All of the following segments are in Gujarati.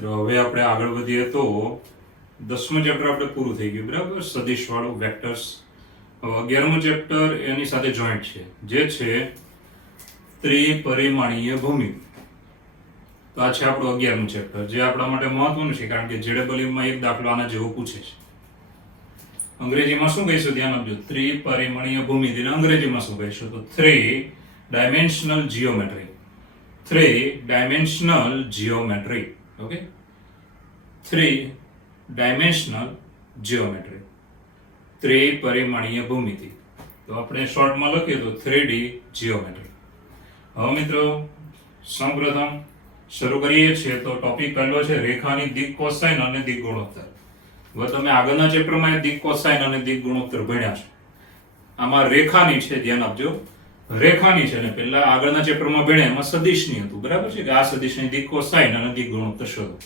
મિત્રો હવે આપણે આગળ વધીએ તો 10મું ચેપ્ટર આપણે પૂરું થઈ ગયું, બરાબર, સદિશ વાળું વેક્ટર્સ. હવે 11મું ચેપ્ટર એની સાથે જોઈન્ટ છે, જે છે ત્રિપરિમાણીય ભૂમિતિ. તો આ છે આપણું 11મું ચેપ્ટર, જે આપણા માટે મહત્વનું છે, કારણ કે JEE માં એક દાખલો આના જેવો પૂછે છે. અંગ્રેજીમાં શું કહીશું, ધ્યાન આપજો, ત્રિપરિમાણીય ભૂમિતિ. અંગ્રેજીમાં શું કહીશું, તો 3 dimensional geometry. 3 dimensional geometry. Okay, 3 dimensional geometry, ત્રિપરિમાણીય ભૂમિતિ. તો આપણે શોર્ટમાં લખીએ તો 3D geometry. હવે મિત્રો સૌપ્રથમ શરૂ કરીએ છીએ તો ટોપિક પહેલો છે રેખાની દિક કોસાઇન અને દિક ગુણોત્તર. હવે તમે આગળના ચેપ્ટરમાં દિક કોસાઇન અને દિક ગુણોત્તર ભણ્યા છો. આમાં રેખાની છે, ધ્યાન આપજો, રેખાની છે, ને પહેલા આગળના ચેપ્ટરમાં ભણ્યા એમાં સદિશની હતું, બરાબર છે, કે આ સદિશની દિક કોસાઇન અને દિક ગુણોત્તર શોધો.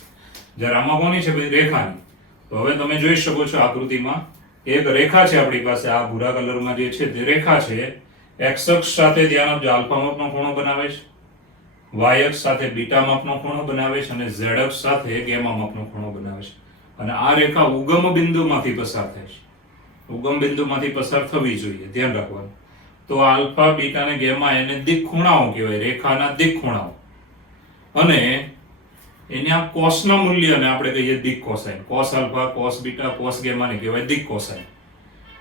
જ્યારે આમાં કોની છે ભાઈ, રેખાની. તો હવે તમે જોઈ શકો છો આકૃતિમાં એક રેખા છે આપણી પાસે, આ ભૂરા કલરમાં જે છે તે રેખા છે. x અક્ષ સાથે ધ્યાન આપજો આલ્ફા માપનો ખૂણો બનાવે છે, y અક્ષ સાથે બીટા માપનો ખૂણો બનાવે છે, અને z અક્ષ સાથે ગેમા માપનો ખૂણો બનાવે છે. અને આ રેખા ઉગમ બિંદુમાંથી પસાર થાય છે, ઉગમ બિંદુમાંથી પસાર થવી જોઈએ, ધ્યાન રાખવાનું. તો આલ્ફા બીટા અને ગેમા એને દિક ખૂણાઓ કહેવાય, રેખાના દિક ખૂણાઓ. અને એના કોસના મૂલ્યને આપણે કહીએ દિક cosine. Cos alpha, cos beta, cos gamma ને કહેવાય દિક કોસાઇન.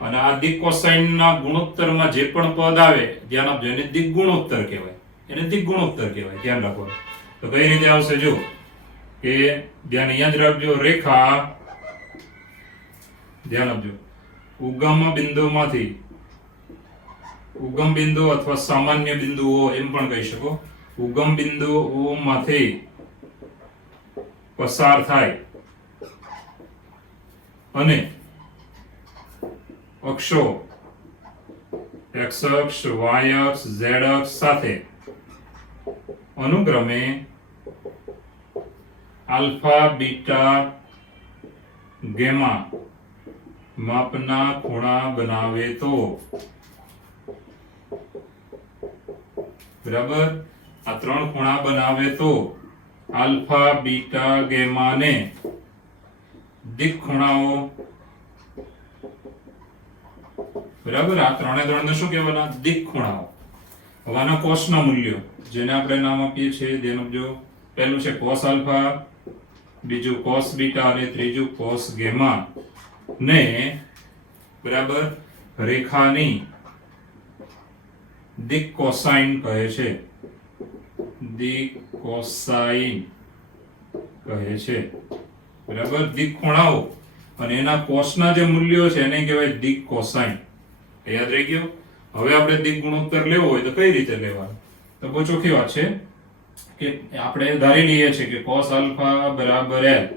અને આ દિક કોસાઇનના ગુણોત્તરમાં જે પણ પદ આવે, ધ્યાન આપજો, એને દિક ગુણોત્તર કહેવાય, એને દિક ગુણોત્તર કહેવાય, ધ્યાન રાખવાનું. તો કઈ રીતે આવશે, જો કે ધ્યાન અહીંયા જ રાખજો, રેખા, ધ્યાન આપજો, ઉગમ બિંદુમાંથી, ઉગમ બિંદુ અથવા સામાન્ય બિંદુઓ એમ પણ કહી શકો, ઉગમ બિંદુઓમાંથી પસાર થાય અને અક્ષો x અક્ષ, y અક્ષ, z અક્ષ સાથે અનુક્રમે આલ્ફા, બીટા, ગેમા માપના ખૂણા બનાવે તો, બરાબર, આ ત્રણ ખૂણા બનાવે તો આલ્ફા, બીટા, ગેમા ને દિક ખૂણાઓ, બરાબર, આ ત્રણે ને શું કહેવાના, દિક ખૂણાઓ. હવે આના કોસના મૂલ્યો જેને આપણે નામ આપીએ છીએ, ધ્યાન આપજો, પહેલું છે કોસ આલ્ફા, બીજું કોસ બીટા અને ત્રીજું કોસ ગેમા ને, બરાબર, રેખાની દિક કોસાઇન કહે છે, દિક કોસાઇન કહે છે, બરાબર, દિક ખૂણાઓ. અને એના કોસના જે મૂલ્યો છે એને કહેવાય દિક કોસાઇન. યાદ રહી ગયો. હવે આપણે દિક ગુણોત્તર લેવો હોય તો કઈ રીતે લેવાનું, તો બહુ ચોખ્ખી વાત છે કે આપણે ધારી લઈએ છીએ કે cos આલ્ફા બરાબર l,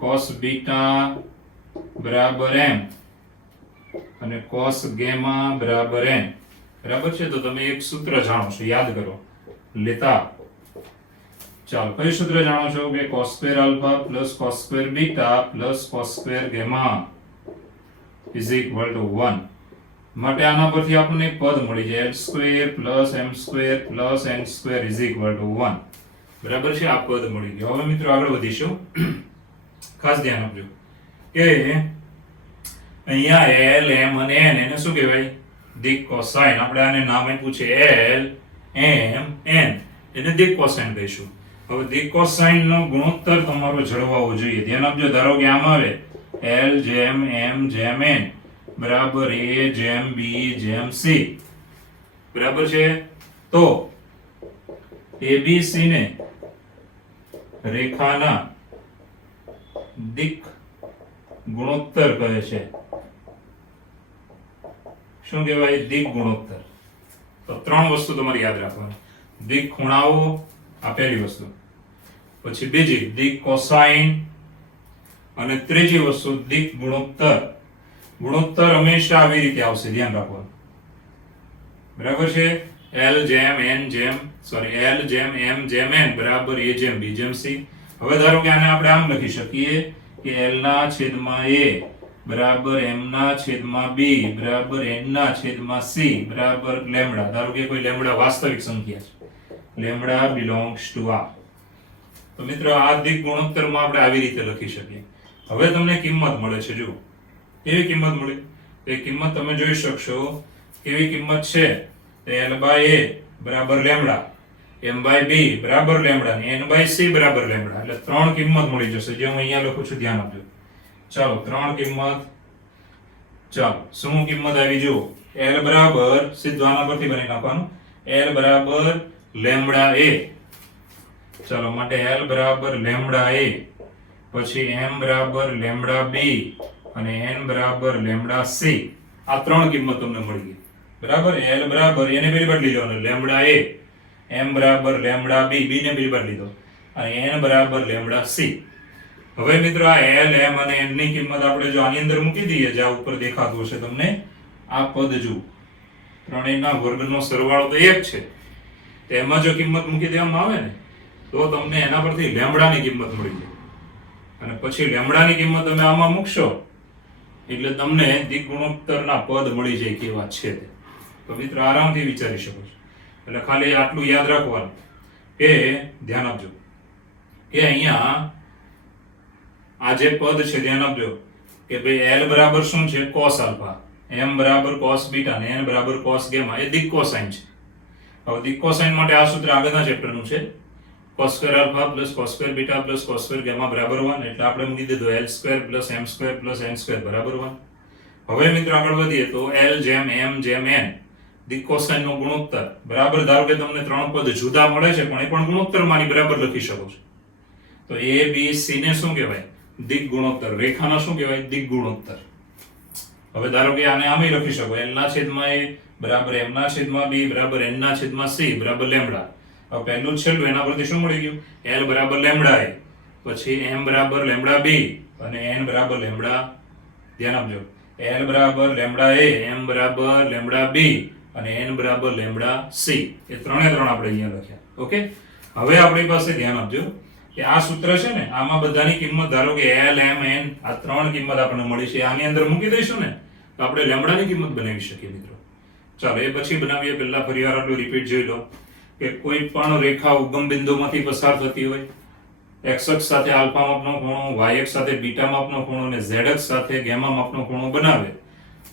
cos બીટા બરાબર m અને cos ગેમા બરાબર n, બરાબર છે. તો તમે એક સૂત્ર જાણો છો, યાદ કરો લેતા. ચાલો, કયું સૂત્ર જાણો છો કે cos square alpha plus cos square beta plus cos square gamma is equal to 1. માટે આના પરથી આપણને એક પદ મળી જાય, l square plus m square plus n square is equal to 1, બરાબર છે. આ પદ મળી ગયો. હવે મિત્રો આગળ વધીશું. ખાસ ધ્યાન આપજો કે અહીંયા l, m અને n એને શું કહેવાય, દિક કોસાઇન. આપણે આને નામ આપ્યું છે l, m, n, એને દિક કોસાઇન કહીશું. હવે દિક કોસાઇન નો ગુણોત્તર તમારો જળવાવો જોઈએ, ધ્યાન આપજો. ધારો કે આમ આવે l જેમ m જેમ n બરાબર a જેમ b જેમ c, બરાબર છે. તો abc ને રેખાના દિક ગુણોત્તર કહે છે. શું કહેવાય, દિક ગુણોત્તર. તો ત્રણ વસ્તુ તમારે યાદ રાખવાની, દિક ખૂણાઓ, આ પહેલી વસ્તુ, પછી બીજી દિક કોસાઇન, અને ત્રીજી વસ્તુ દિક ગુણોત્તર. ગુણોત્તર હંમેશા આવી રીતે આવશે, ધ્યાન રાખવાનું, બરાબર છે. l જેમ n જેમ l જેમ m જેમ n બરાબર a જેમ b જેમ c. હવે ધારો કે આને આપણે આમ લખી શકીએ કે l ના છેદમાં a બરાબર m ના છેદમાં b બરાબર n ના છેદમાં c બરાબર લેમ્ડા. ધારો કે કોઈ લેમ્ડા વાસ્તવિક સંખ્યા છે, લેમ્ડા બિલોંગ્સ ટુ આ. તો મિત્રો આ દિક ગુણોત્તરમાં આપણે આવી રીતે લખી શકીએ. હવે તમને કિંમત મળે છે, જુઓ કેવી કિંમત મળી. એ કિંમત તમે જોઈ શકશો કેવી કિંમત છે. l બાય a બરાબર લેમ્ડા, m બાય b બરાબર લેમ્ડા અને n બાય c બરાબર લેમ્ડા. એટલે ત્રણ કિંમત મળી જશે, જે હું અહીંયા લખું છું, ધ્યાન આપજો. ચાલો ત્રણ કિંમત. ચાલો શું કિંમત આવી જુઓ. l બરાબર સીધું આના પરથી બની નાખવાનું. l બરાબર લેમ્ડા a. ચાલો માટે l બરાબર લેમ્ડા a, પછી m બરાબર લેમ્ડા b અને n બરાબર લેમ્ડા c. આ ત્રણ કિંમત તમને મળી ગઈ. બરાબર. l બરાબર એને પેલી બદલી લો, લેમ્ડા a, m બરાબર લેમ્ડા b, b ને પેલી બદલી દો, અને n બરાબર લેમ્ડા c. હવે મિત્રો આ l, m અને n ની કિંમત આપણે જો આની અંદર મૂકી દઈએ, જ્યાં ઉપર દેખાતું હશે તમને, આ પદ જુઓ, ત્રણેયના વર્ગનો સરવાળો તો એક છે. તેમાં જો કિંમત મૂકી દેવામાં આવે ને તો તમને એના પરથી લેમ્ડાની કિંમત મળી જાય. અને પછી લેમ્ડાની કિંમત તમે આમાં મૂકશો એટલે તમને દિક ગુણોત્તરના પદ મળી જાય કેવા છે તે. તો મિત્રો આરામથી વિચારી શકો છો. એટલે ખાલી આટલું યાદ રાખવાનું કે ધ્યાન આપજો કે અહીંયા આ જે પદ છે, ધ્યાન આપજો કે ભાઈ l બરાબર શું છે, cos આલ્ફા, m બરાબર cos બીટા અને n બરાબર cos ગેમા. એ દિક કોસાઇન છે. હવે દિક કોસાઇન માટે આ સૂત્ર આગળના ચેપ્ટરનું છે, cos square alpha plus cos square beta plus cos square gamma બરાબર 1. એટલે આપણે મૂકી દીધું l square plus m square plus n square બરાબર 1. હવે મિત્રો આગળ વધીએ તો l જેમ m જેમ n દિક કોસાઇન નો ગુણોત્તર બરાબર. ધારો કે તમને ત્રણ પદ જુદા મળે છે, પણ એ પણ ગુણોત્તરમાંની બરાબર લખી શકો છો. તો a b c ને શું કહેવાય, દિક ગુણોત્તર. રેખાના શું કહેવાય, દિક ગુણોત્તર. હવે ધારો કે આને આમે લખી શકો, l ના છેદમાં a બરાબર m ના છેદમાં b બરાબર n ના છેદમાં c બરાબર લેમ્ડા. હવે પહેલું છેલ્લું એના પરથી શું મળી ગયું, l બરાબર લેમ્ડા a, પછી m બરાબર લેમ્ડા b અને n બરાબર લેમ્ડા. ધ્યાન આપજો, l બરાબર લેમ્ડા a, m બરાબર લેમ્ડા b અને n બરાબર લેમ્ડા c. એ ત્રણે ત્રણ આપણે અહીંયા લખ્યા. ઓકે. હવે આપણી પાસે ધ્યાન આપજો કે આ સૂત્ર છે ને, આમાં બધાની કિંમત ધારો કે l, m, n આ ત્રણ કિંમત આપણને મળી છે. આની અંદર મૂકી દઈશું ને તો આપણે લેમ્ડાની કિંમત બનાવી શકીએ મિત્રો. ચાલો એ પછી બનાવીએ. પહેલા ફરીવાર આટલું રિપીટ જોઈ લો કે કોઈ પણ રેખા ઉગમ બિંદુમાંથી પસાર થતી હોય, x અક્ષ સાથે આલ્ફા માપનો ખૂણો, y અક્ષ સાથે બીટા માપનો ખૂણો અને z અક્ષ સાથે ગેમા માપનો ખૂણો બનાવે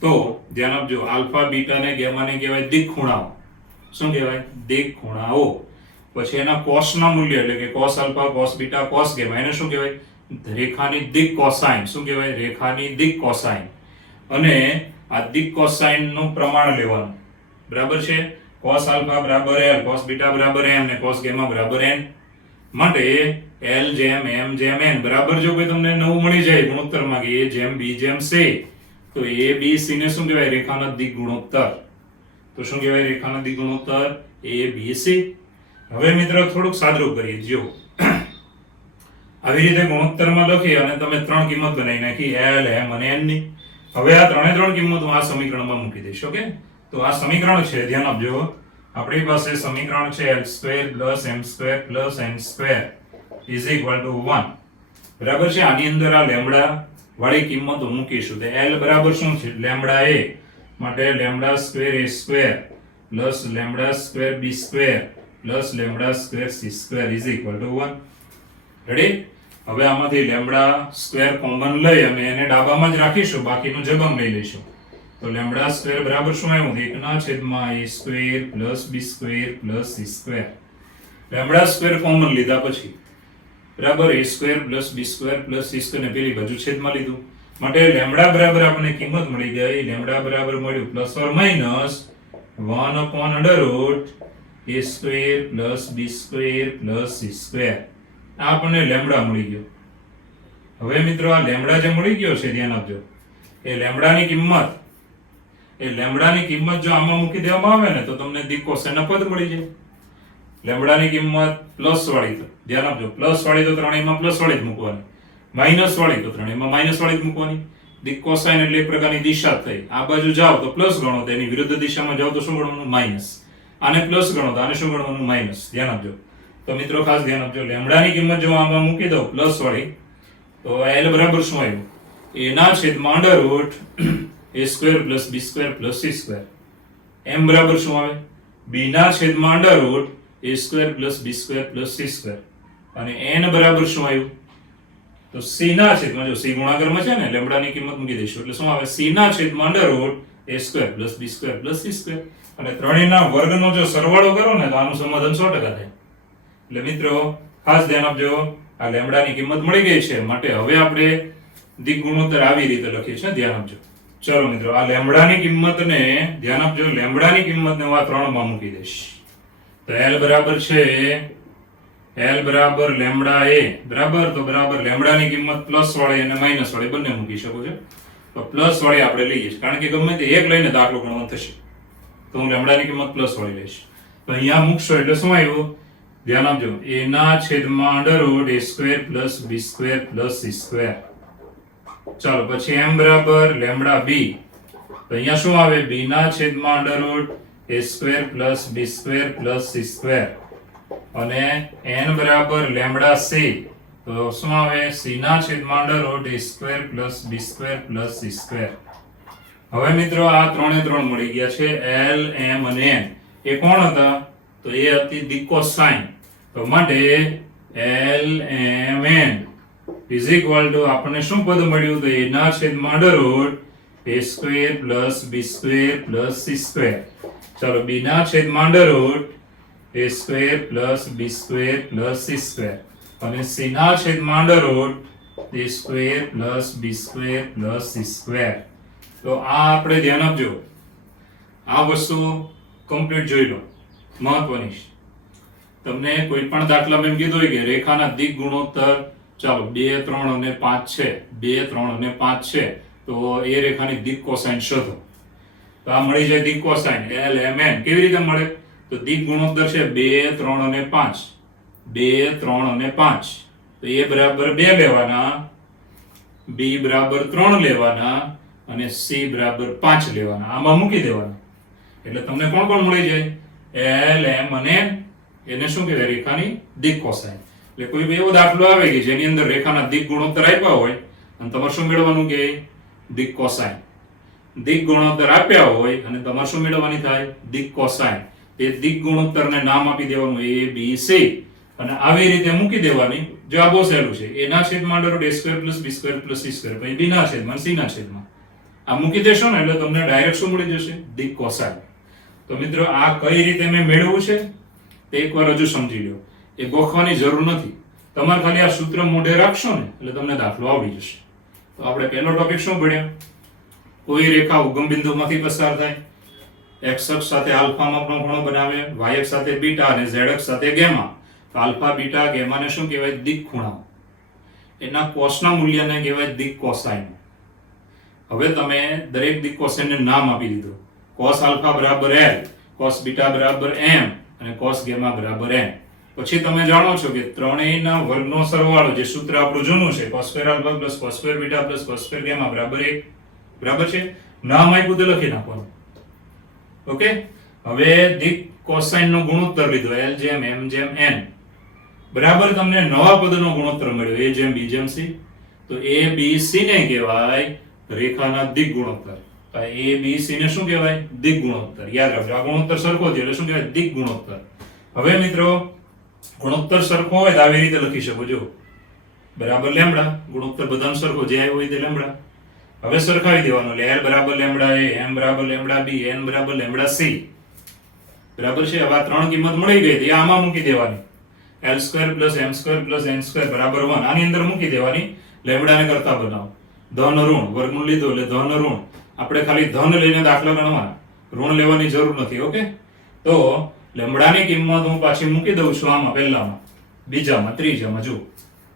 તો ધ્યાન આપજો, આલ્ફા બીટા ને ગેમા ને કહેવાય દિક ખૂણાઓ. શું કહેવાય, દિક ખૂણાઓ. પછી એના cos ના મૂલ્ય એટલે કે cos alpha, cos beta, cos gamma, એને શું કહેવાય, રેખાની દિક કોસાઇન. શું કહેવાય, રેખાની દિક કોસાઇન. અને આ દિક કોસાઇન નું પ્રમાણ લેવાનું. બરાબર છે. cos આલ્ફા બરાબર l, cos બીટા બરાબર m ને cos ગેમા બરાબર n. માટે l જેમ m જેમ n બરાબર જો કોઈ તમને નવું મળી જાય ગુણોત્તરમાં કે a જેમ b જેમ c, તો a b c ને શું કહેવાય, રેખાના દિક ગુણોત્તર. તો શું કહેવાય, રેખાના દિક ગુણોત્તર a b c. હવે મિત્રો થોડુંક સાદરૂપ કરીએ. જો આવી રીતે ગુણોત્તરમાં લખી અને તમે ત્રણ કિંમત બનાવી નાખી, l, m અને n ની. હવે આ ત્રણે ત્રણ કિંમત હું આ સમીકરણમાં મૂકી દઈશ. ઓકે. તો આ સમીકરણ છે, ધ્યાન આપજો, આપણી પાસે સમીકરણ છે l square plus m square plus n square is equal to 1. બરાબર છે. આની અંદર આ લેમ્ડા વાળી કિંમતો મૂકીશું. તો l બરાબર શું છે, લેમ્ડા a, માટે lambda square a square plus lambda square b square plus lambda square c square is equal to 1. Ready. હવે આમાંથી લેમ્ડા સ્ક્વેર કોમન લઈ અને એને ડાબામાં જ રાખીશું, બાકીનું જબમ લઈ લઈશું. તો લેમ્ડા સ્ક્વેર બરાબર શું આવ્યું, 1 છેદમાં a square plus b square plus c square. Lambda square common લીધા પછી બરાબર a square plus b square plus c square ને પેલી બાજુ છેદમાં લીધું. માટે લેમ્ડા બરાબર આપણને કિંમત મળી ગઈ. લેમ્ડા બરાબર મળ્યું plus or minus 1 upon under root a square plus b square plus c square. આ આપણને લેમ્ડા મળી ગયો. હવે મિત્રો આ લેમ્ડા જે મળી ગયો છે, ધ્યાન આપજો, એ લેમ્ડાની કિંમત જો આમાં મૂકી દેવામાં આવે ને તો તમને દિક કોસાઇનના પદ મળી જાય. લેમ્ડાની કિંમત પ્લસ વાળી, તો ધ્યાન આપજો, પ્લસ વાળી તો ત્રણેયમાં પ્લસ વાળી જ મૂકવાની, માઇનસ વાળી તો ત્રણેયમાં માઇનસ વાળી જ મૂકવાની. દિક કોસાઇન એટલે એક પ્રકારની દિશા થઈ. આ બાજુ જાઓ તો પ્લસ ગણો, તો એની વિરુદ્ધ દિશામાં જાઓ તો શું ગણવાનું, માઇનસ. આને પ્લસ ગણો તો આને શું ગણવાનું, માઇનસ. ધ્યાન આપજો. તો મિત્રો ખાસ ધ્યાન આપજો, લેમ્ડાની કિંમત જો આમાં મૂકી દો પ્લસ વાળી, તો l બરાબર શું આવ્યું, a ના છેદમાં under route a square plus b square plus c square. m બરાબર શું આવે, b ના છેદમાં under route a square plus b square plus c square. અને n બરાબર શું આવ્યું? તો c ના છેદમાં, જો c ગુણાકારમાં છે ને, લેમ્બડાની કિંમત મૂકી દઈશું એટલે શું આવે? c ના છેદમાં under route a square plus b square plus c square. અને ત્રણેયના વર્ગનો જો સરવાળો કરો ને તો આનું સમાધાન 100% થાય. એટલે મિત્રો ખાસ ધ્યાન આપજો, આ લેમ્બડાની કિંમત મળી ગઈ છે, માટે હવે આપણે દિક ગુણોત્તર આવી રીતે લખીએ છીએ, ધ્યાન આપજો. ચલો મિત્રો, આ લેમ્બડાની કિંમતને ધ્યાન આપજો, લેમ્બડાની કિંમતને હું આ 3 માં મૂકી દઈશ. તો l બરાબર છે l બરાબર લેમ્બડા a બરાબર, તો બરાબર લેમ્બડાની કિંમત પ્લસ વાળી અને માઇનસ વાળી બંને મૂકી શકો છો. તો પ્લસ વાળી આપણે લઈએ છીએ, કારણ કે ગમે તે એક લઈને દાખલો ગણવાનો થશે, તો હું લેમ્બડાની કિંમત પ્લસ વાળી લઈશ. તો અહીંયા મૂકશો એટલે શું આવ્યું? ધ્યાન આપજો, a ના છેદમાં under route a square plus b square plus c square. ચાલો પછી m બરાબર લેમ્બડા b, તો અહીંયા શું આવે? b ના છેદમાં under route a square plus b square plus c square. અને n બરાબર લેમ્બડા c, તો શું આવે? c ના છેદમાં under route a square plus b square plus c square. હવે મિત્રો આ ત્રણે ત્રણ મળી ગયા છે, l m અને n. એ કોણ હતા? તો એ હતી દિક કોસાઇન. તો માટે l m n is equal to આપણને શું પદ મળ્યું? તો a ના છેદમાં under route a square plus b square plus c square. ચાલો b ના છેદમાં under route a square plus b square plus c square અને c ના છેદમાં under route a square plus b square plus c square. તો આ આપણે ધ્યાન આપજો, આ વસ્તુ કમ્પ્લીટ જોઈ લો, મહત્વની છે. તમને કોઈ પણ દાખલામાં એમ કીધું હોય કે રેખાના દિક ગુણોત્તર, ચાલો 2 3 અને 5 છે, 2 3 અને 5 છે, તો એ રેખાની દિક કોસાઇન શોધો. તો આ મળી જાય દિક કોસાઇન l m n. કેવી રીતે મળે? તો દિક ગુણોત્તર છે 2 3 અને 5, 2 3 અને 5. તો a બરાબર 2 લેવાના, b બરાબર 3 લેવાના અને c બરાબર 5 લેવાના. આમાં મૂકી દેવાના એટલે તમને કોણ કોણ મળી જાય? l m અને n. એને શું કહેવાય? રેખાની દિક કોસાઇન. એટલે કોઈ બી એવો દાખલો આવે કે જેની અંદર રેખાના દિક ગુણોત્તર આપ્યા હોય અને તમારે શું મેળવવાનું કે દિક કોસાઇન. દિક ગુણોત્તર આપ્યા હોય અને તમારે શું મેળવવાની થાય? દિક કોસાઇન. એ દિક ગુણોત્તરને નામ આપી દેવાનું a b c અને આવી રીતે મૂકી દેવાની. જો આ બહુ સહેલું છે, a ના છેદમાં under route a square plus b square plus c square, પછી b ના છેદમાં c ના છેદમાં આ મૂકી દેશો ને એટલે તમને ડાયરેક્ટ શું મળી જશે? દિક કોસાઇન. તો મિત્રો આ કઈ રીતે મેં મેળવ્યું છે તે એકવાર હજુ સમજી લો. એ ગોખવાની જરૂર નથી, તમારે ખાલી આ સૂત્ર મોઢે રાખશો ને એટલે તમને દાખલો આવડી જશે. તો આપણે પહેલો ટોપિક શું ભણ્યા? કોઈ રેખા ઉગમ બિંદુમાંથી પસાર થાય, x અક્ષ સાથે આલ્ફામાં આપણો ખૂણો બનાવે, y અક્ષ સાથે બીટા અને z અક્ષ સાથે ગેમા. તો આલ્ફા બીટા ગેમાને શું કહેવાય? દિક ખૂણાઓ. એના કોસના મૂલ્યને કહેવાય દિક કોસાઇન. હવે તમે દરેક દિક કોસાઇનને નામ આપી દીધું. cos આલ્ફા બરાબર l, cos બીટા બરાબર m અને cos ગેમા બરાબર n. પછી તમે જાણો છો કે ત્રણેયના વર્ગનો સરવાળો, જે સૂત્ર આપણું જૂનું છે, cos square alpha plus cos square beta plus cos square gamma બરાબર 1. બરાબર છે? નામ આપ્યું તો લખી નાખવાનું. ઓકે. હવે દિક કોસાઇન નો ગુણોત્તર લીધો, l જેમ m જેમ n બરાબર તમને નવા પદનો ગુણોત્તર મળ્યો, a જેમ b જેમ c. તો a b c ને કહેવાય રેખાના દિક ગુણોત્તર. તો a b c ને શું કહેવાય? દિક ગુણોત્તર. યાદ રાખજો, આ ગુણોત્તર સરખો છે એટલે શું કહેવાય? દિક ગુણોત્તર. હવે મિત્રો ગુણોત્તર સરખો હોય તો આવી રીતે લખી શકો. જો બરાબર લેમ્બડા, ગુણોત્તર બધાનો સરખો, જે આવ્યો હોય તે લેમ્બડા. હવે સરખાવી દેવાનું એટલે l બરાબર લેમ્બડા a, m બરાબર લેમ્બડા b, n બરાબર લેમ્બડા c. બરાબર છે? હવે આ ત્રણ કિંમત મળી ગઈ તો આમાં મૂકી દેવાની. l square plus m square plus n square બરાબર 1 આની અંદર મૂકી દેવાની. લેમ્બડાને કરતા બનાવો, ધન ઋણ, વર્ગમૂળ લીધું એટલે ધન ઋણ. આપણે ખાલી ધન લઈને દાખલા ગણવાના, ઋણ લેવાની જરૂર નથી. ઓકે. તો લેમ્બડાની કિંમત હું પાછી મૂકી દઉં છું આમાં, પહેલામાં, બીજામાં, ત્રીજામાં. જો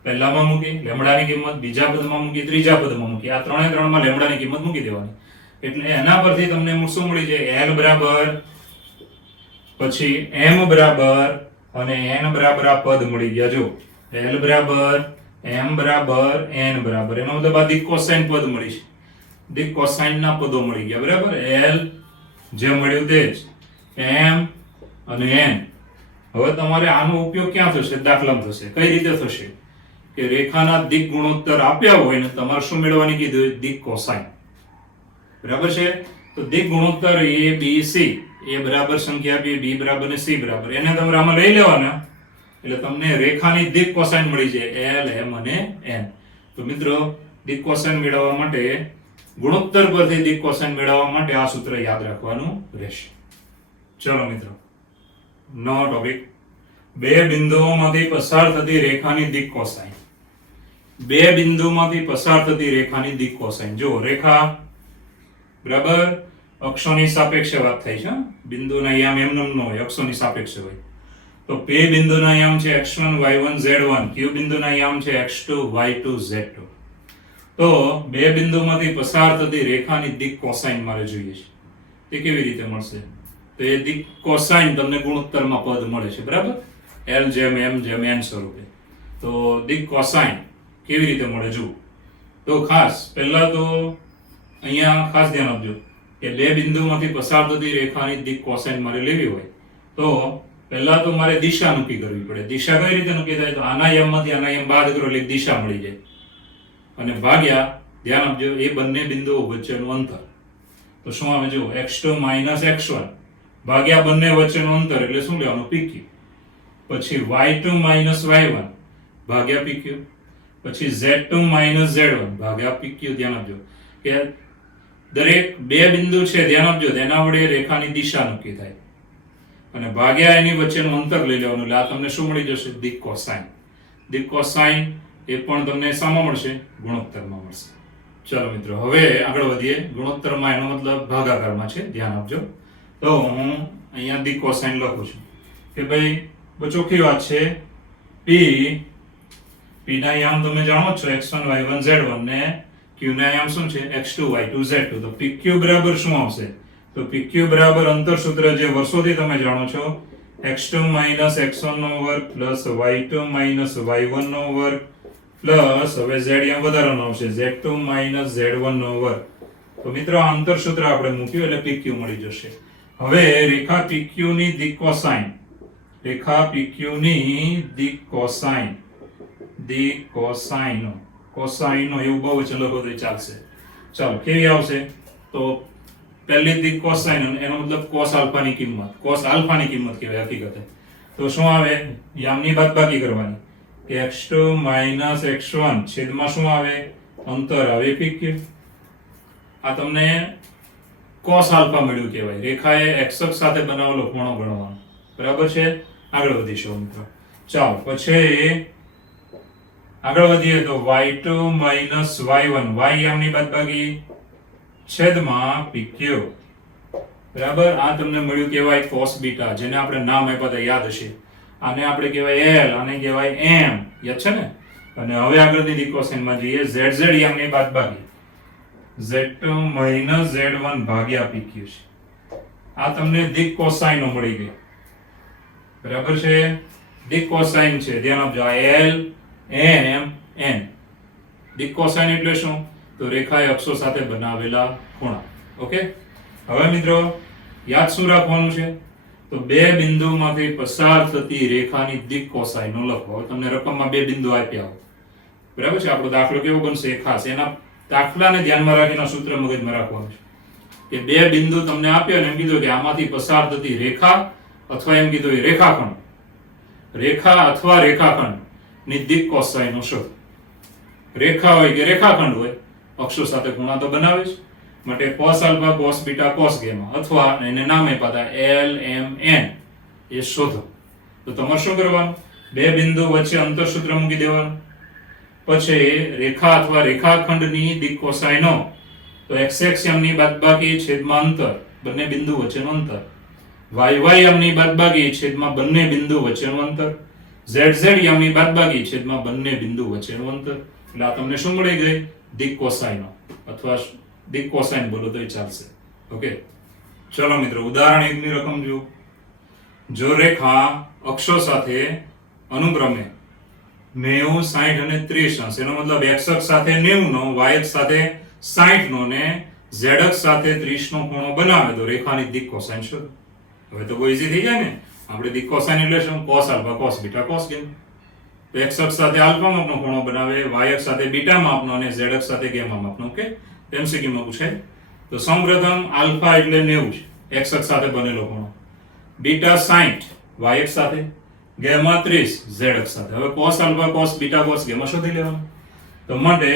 પહેલામાં મૂકી લેમ્બડાની કિંમત, બીજા પદમાં મૂકી, ત્રીજા પદમાં મૂકી. આ ત્રણે ત્રણમાં લેમ્બડાની કિંમત મૂકી દેવાની. એટલે એના પરથી તમને શું મળી જાય? l બરાબર, પછી m બરાબર અને n બરાબર આ પદ મળી ગયા. જો l બરાબર, m બરાબર, n બરાબર, એનો મતલબ આ દિક કોસાઇન પદ મળી છે. દિક કોસાઇન ના પદો મળી ગયા. બરાબર? l જે મળ્યું તે જ, m અને n. હવે તમારે આનો ઉપયોગ ક્યાં થશે? દાખલામાં થશે. કઈ રીતે થશે? કે રેખાના દિક ગુણોત્તર આપ્યા હોય ને તમારે શું મેળવવાની કીધું? દિક કોસાઇન. બરાબર છે? તો દિક ગુણોત્તર a b c, a બરાબર સંખ્યા આપી, b બરાબર ને c બરાબર, એને તમારે આમાં લઈ લેવાના એટલે તમને રેખાની દિક કોસાઇન મળી જાય L M અને N. તો મિત્રો દિક કોસાઇન મેળવવા માટે ગુણોત્તર પરથી દિક કોસાઇન મેળવવા માટે આ સૂત્ર યાદ રાખવાનું રહેશે. ચલો મિત્રો, નવો ટોપિક. બે બિંદુઓમાંથી પસાર થતી રેખાની દિક કોસાઇન. બે બિંદુમાંથી પસાર થતી રેખાની દિક કોસાઇન. જો રેખા બરાબર અક્ષોની સાપેક્ષે વાત થાય છે. બિંદુના યામ એમનેમ ન હોય, અક્ષોની સાપેક્ષે હોય. તો P બિંદુના યામ છે x1 y1 z1, Q બિંદુના યામ છે x2 y2 z2. તો બે બિંદુમાંથી પસાર થતી રેખાની દિક કોસાઇન મારે જોઈએ છે. તે કેવી રીતે મળશે? તો એ દિક કોસાઇન તમને ગુણોત્તરમાં પદ મળે છે, બરાબર? L જેમ M જેમ N સ્વરૂપે. તો દિક કોસાઇન કેવી રીતે મળે જુઓ. તો ખાસ પહેલા તો અહીંયા ખાસ ધ્યાન આપજો કે બે બિંદુમાંથી પસાર થતી રેખાની દિક કોસાઇન મારે લેવી હોય તો પહેલા તો મારે દિશા નક્કી કરવી પડે. દિશા કઈ રીતે નક્કી થાય? તો આના યમમાંથી આના યમ બાદ કરો એટલે દિશા મળી જાય. અને ભાગ્યા ધ્યાન આપજો એ બંને બિંદુઓ વચ્ચેનું અંતર. તો શું આવે જો x2 - x1 ભાગ્યા બંને વચ્ચેનું અંતર એટલે શું લેવાનું? PQ. પછી y2 - y1 ભાગ્યા PQ. પછી z2 - z1 ભાગ્યા PQ. ધ્યાન આપજો કે દરેક બે બિંદુ છે, ધ્યાન આપજો, તેના વડે રેખાની દિશા નક્કી થાય અને ભાગ્યા એની વચ્ચેનું અંતર લઈ લેવાનું એટલે આ તમને શું મળી જશે? દિક કોસાઇન. દિક કોસાઇન એ પણ તમને શામાં મળશે? ગુણોત્તરમાં મળશે. ચલો મિત્રો, હવે આગળ વધીએ. ગુણોત્તરમાં એનો મતલબ ભાગાકારમાં છે, ધ્યાન આપજો. તો હું અહીંયા દિક કોસાઇન લખું છું કે ભાઈ બહુ ચોખ્ખી વાત છે. P ના યામ તમે જાણો છો x1 y1 z1 ને Q ના યામ શું છે? x2 y2 z2. તો PQ બરાબર શું આવશે? તો PQ બરાબર અંતર સૂત્ર જે વર્ષોથી તમે જાણો છો x2 - x1 નો વર્ગ પ્લસ y2 - y1 નો વર્ગ પ્લસ હવે z યામ વધારાનો આવશે z2 - z1 નો વર્ગ. તો મિત્રો આ અંતર સૂત્ર આપણે મૂક્યું એટલે PQ મળી જશે. હવે રેખા PQ ની દિક કોસાઇન. રેખા PQ ની દિક કોસાઇન. દિક કોસાઇન. કોસાઇનો એવું બહુ વચન લખો તો ચાલશે. ચાલો કેવી આવશે? તો પહેલી દિક કોસાઇન એનો મતલબ cos આલ્ફાની કિંમત. cos આલ્ફાની કિંમત કહેવાય હકીકતે. તો શું આવે? યામની બાદબાકી કરવાની કે x2 - x1 છેદમાં શું આવે? અંતર આવે PQ. આ તમને cos આલ્ફા મળ્યું કહેવાય. રેખાએ x અક્ષ સાથે બનાવેલો ખૂણો ગણવાનો. બરાબર છે? આગળ વધીશું મિત્રો. ચાલો પછી આગળ વધીએ તો y2 - y1 y યામની બાદબાકી છેદમાં PQ. બરાબર? આ તમને મળ્યું કહેવાય cos બીટા, જેને આપણે નામ આપ્યા હતા યાદ હશે. આને આપણે કહેવાય L, આને કહેવાય M. યાદ છે ને? અને હવે આગળની દિક કોસાઇનમાં જઈએ. ZZ યામની બાદબાકી z2 - z1 ભાગ્યા PQ છે. આ તમને દિક કોસાઇનો મળી ગઈ. બરાબર છે? દિક કોસાઇન છે, ધ્યાન આપજો. આ L M N. દિક કોસાઇન એટલે શું? તો રેખાએ અક્ષો સાથે બનાવેલા ખૂણા. ઓકે, હવે મિત્રો યાદ શું રાખવાનું છે? તો બે બિંદુમાંથી પસાર થતી રેખાની દિક કોસાઇનો લખો. હવે તમને રકમમાં બે બિંદુ આપ્યા હોય, બરાબર છે? આપણો દાખલો કેવો બનશે ખાસ એના દાખલાને ધ્યાનમાં રાખીને સૂત્ર મગજમાં રાખવાનું છે કે બે બિંદુ તમને આપ્યા ને એમ કીધું કે આમાંથી પસાર થતી રેખા અથવા એમ કીધું રેખાખંડ. રેખા અથવા રેખાખંડ ની દિક કોસાઇનો શોધો. રેખા હોય કે રેખાખંડ હોય, અક્ષો સાથે ખૂણા તો બનાવે છે. માટે cos alpha cos beta cos gamma અથવા એને નામ આપ્યા હતા L M N એ શોધો. તો તમારે શું કરવાનું? બે બિંદુ વચ્ચે અંતર સૂત્ર મૂકી દેવાનું. પછી રેખા અથવા રેખાખંડની દિક કોસાઇનો. તો x યામની બાદબાકી છેદમાં અંતર, બંને બિંદુ વચ્ચેનું અંતર. y યામની બાદબાકી છેદમાં બંને બિંદુ વચ્ચેનું અંતર. z યામની બાદબાકી છેદમાં બંને બિંદુ વચ્ચેનું અંતર. એટલે આ તમને શું મળી ગઈ? દિક કોસાઇનો અથવા દિક કોસાઇન બોલો તોય ચાલશે. ઓકે, ચલો મિત્રો ઉદાહરણ 1 ની રકમ જુઓ. જો રેખા અક્ષો સાથે અનુક્રમે 90, 60 અને 30 અંશ, એનો મતલબ x અક્ષ સાથે 90 નો, y અક્ષ સાથે 60 નો ને z અક્ષ સાથે 30 નો ખૂણો બનાવે તો રેખાની દિક કોસાઇન શોધો. હવે તો બહુ ઈઝી થઈ જાય ને. આપણે દિક કોસાઇન એટલે શું? cos alpha cos beta cos gamma. તો x અક્ષ સાથે આલ્ફા માપનો ખૂણો બનાવે, y અક્ષ સાથે બીટા માપનો અને z અક્ષ સાથે ગામા માપનો. ઓકે, MCQ માં પૂછાય. તો સૌપ્રથમ આલ્ફા એટલે 90 છે, x અક્ષ સાથે બનેલો ખૂણો. બીટા 60 y અક્ષ સાથે, ગેમા 30 z અક્ષ સાથે. હવે cos alpha cos beta cos gamma શોધી લેવાનું. તો માટે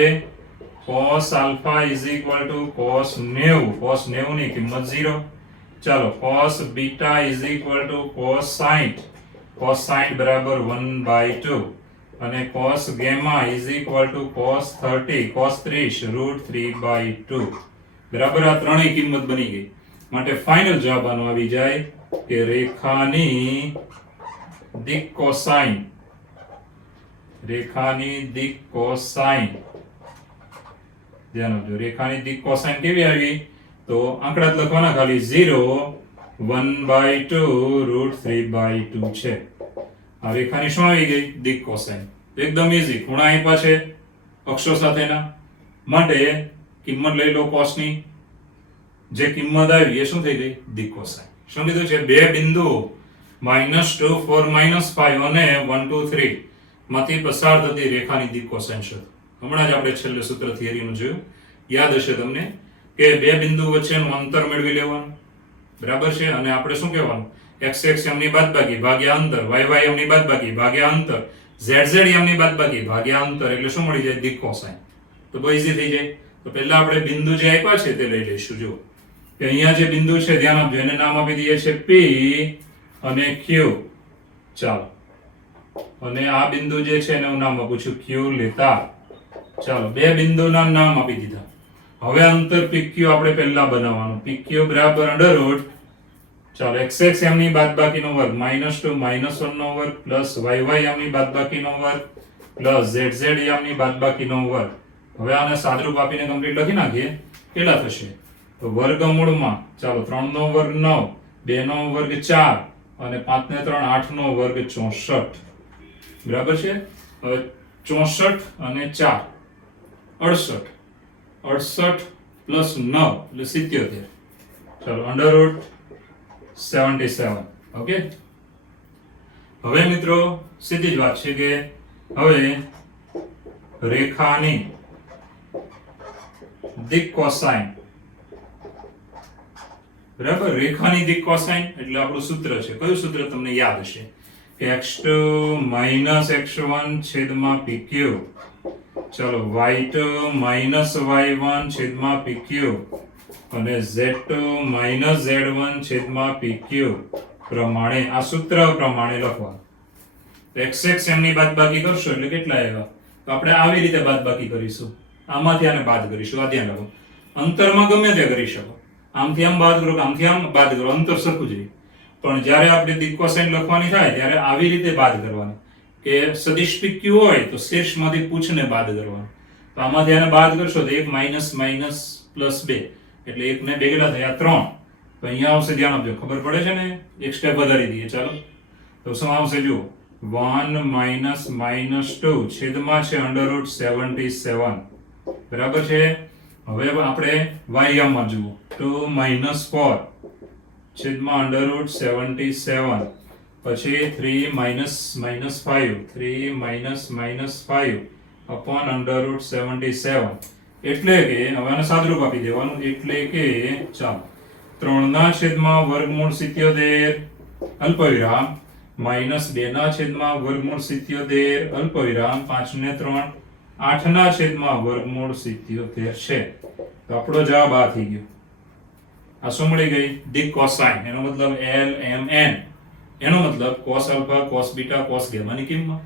cos આલ્ફા cos 90, cos 90 ની કિંમત 0. ચાલો cos બીટા cos 60, cos 60 બરાબર 1/2 અને cos gamma cos 30, cos 30 √3/2 બરાબર. આ ત્રણેય કિંમત બની ગઈ. માટે ફાઇનલ જવાબ આનો આવી જાય કે રેખાની દિક કોસાઇન, રેખાની દિક કોસાઇન, ધ્યાન આપજો, રેખાની દિક કોસાઇન કેવી આવી? તો આંકડા જ લખવાના ખાલી 0, 1/2 √3/2 છે. આ રેખાની શું આવી ગઈ? દિક કોસાઇન. એકદમ ઈઝી. ખૂણા આપ્યા છે અક્ષો સાથેના, માટે કિંમત લઈ લો cos ની. જે કિંમત આવી એ શું થઈ ગઈ? દિક કોસાઇન. શું લીધું છે? બે બિંદુઓ -2, 4, -5 અને 1, 2, 3 માંથી પસાર થતી રેખાની દિક કોસાઇન શોધો. હમણાં જ આપણે છેલ્લે સૂત્ર થિયરીનું જોયું, યાદ હશે તમને, કે બે બિંદુ વચ્ચેનું અંતર મેળવી લેવાનું, બરાબર છે. અને આપણે શું કહેવાનું? x એમની બાદબાકી ભાગ્યા અંતર, y એમની બાદબાકી ભાગ્યા અંતર, z એમની બાદબાકી ભાગ્યા અંતર, એટલે શું મળી જાય? દિક કોસાઇન. તો બહુ ઈઝી થઈ જાય. તો પહેલા આપણે બિંદુ જે આપ્યા છે તે લઈ લઈશું. જુઓ કે અહીંયા જે બિંદુ છે, ધ્યાન આપજો, એને નામ આપી દઈએ છે P અને Q. ચાલો, અને આ બિંદુ જે છે એને હું નામ આપું છું Q લેતા. ચાલો, બે બિંદુના નામ આપી દીધા. હવે અંતર PQ આપણે પહેલા બનાવવાનું. PQ બરાબર √ ચાલો x એમની બાદબાકીનો વર્ગ -2 -1 નો વર્ગ પ્લસ y એમની બાદબાકીનો વર્ગ પ્લસ z એમની બાદબાકીનો વર્ગ. હવે આને સાદરૂપ આપીને કમ્પ્લીટ લખી નાખીએ. કેટલા થશે? તો વર્ગમૂળમાં, ચાલો 3 નો વર્ગ 9, 2 નો વર્ગ 4 અને 5 ને 3 8 નો વર્ગ 64. બરાબર છે. હવે 64 અને 4 68, 68 પ્લસ 9 એટલે 77. ચાલો √77. ઓકે. હવે મિત્રો સીધી જ વાત છે કે હવે રેખાની દિક કોસાઇન, બરાબર, રેખાની દિક કોસાઇન એટલે આપણું સૂત્ર છે. કયું સૂત્ર તમને યાદ હશે? x2 - x1 છેદમાં pq. ચલો y2 - y1 છેદમાં pq અને z2 - z1 છેદમાં pq પ્રમાણે, આ સૂત્ર પ્રમાણે લખવાનું. તો x એમની બાદબાકી કરશો એટલે કેટલા આવ્યા? તો આપણે આવી રીતે બાદબાકી કરીશું. આમાંથી આને બાદ કરીશું. આ ધ્યાન રાખો. અંતરમાં ગમે તે કરી શકો. આમથી આમ બાદ કરો, આમથી આમ બાદ કરો, અંતર સરખું જોઈએ. પણ જ્યારે આપણે દિક કોસાઇન લખવાની થાય ત્યારે આવી રીતે બાદ કરવાની, કે સદિશ PQ હોય તો શીર્ષમાંથી પૂછને બાદ કરવાનું. તો આમાંથી આને બાદ કરશો તો 1 - -+2 એટલે 1 ને 2 કેટલા થયા? 3. તો અહીંયા આવશે, ધ્યાન આપજો, ખબર પડે છે ને? એક સ્ટેપ વધારી દઈએ. ચાલો, તો શું આવશે? જુઓ 1 - -2 છેદમાં છે √77. બરાબર છે. હવે આપણે y માં જુઓ 2 - 4 છેદમાં √77 પછી 3 - -5 3 - -5 upon √77 એટલે કે હવે આને સાદરૂપ આપી દેવાનું. એટલે કે ચાલો 3 ના છેદમાં વર્ગમૂળ 77 અલ્પવિરામ -2 ના છેદમાં વર્ગમૂળ 77 અલ્પવિરામ 5 ને 3 8 ના છેદમાં વર્ગમૂળ 77 છે. તો આપણો જવાબ આ થઈ ગયો. આ શું મળી ગઈ? દિક કોસાઇન. એનો મતલબ LMN. એનો મતલબ cos alpha cos beta cos ગેમાની કિંમત.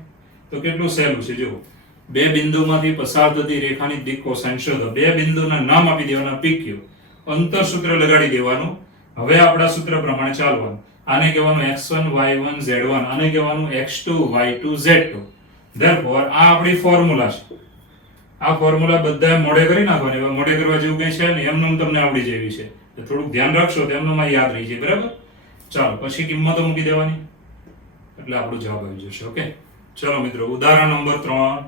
તો કેટલું સહેલું છે. જુઓ, બે બિંદુમાંથી પસાર થતી રેખાની દિક કોસાઇન શોધો. બે બિંદુના નામ આપી દેવાના PQ, અંતર સૂત્ર લગાડી દેવાનું. હવે આપણા સૂત્ર પ્રમાણે ચાલવાનું. આને કહેવાનું x1 y1 z1, આને કહેવાનું x2 y2 z2. ધેરફોર આ આપણી ફોર્મ્યુલા છે. આ ફોર્મ્યુલા બધા મોઢે કરી નાખવાની. હવે મોઢે કરવા જેવું કંઈ છે ને, એમનું તમને આવડી જેવી છે. થોડુંક ધ્યાન રાખશો તો એમનો યાદ રહી જાય. બરાબર. ચાલો, પછી કિંમતો મૂકી દેવાની એટલે આપણો જવાબ આવી જશે. ઓકે. ચલો મિત્રો, ઉદાહરણ નંબર 3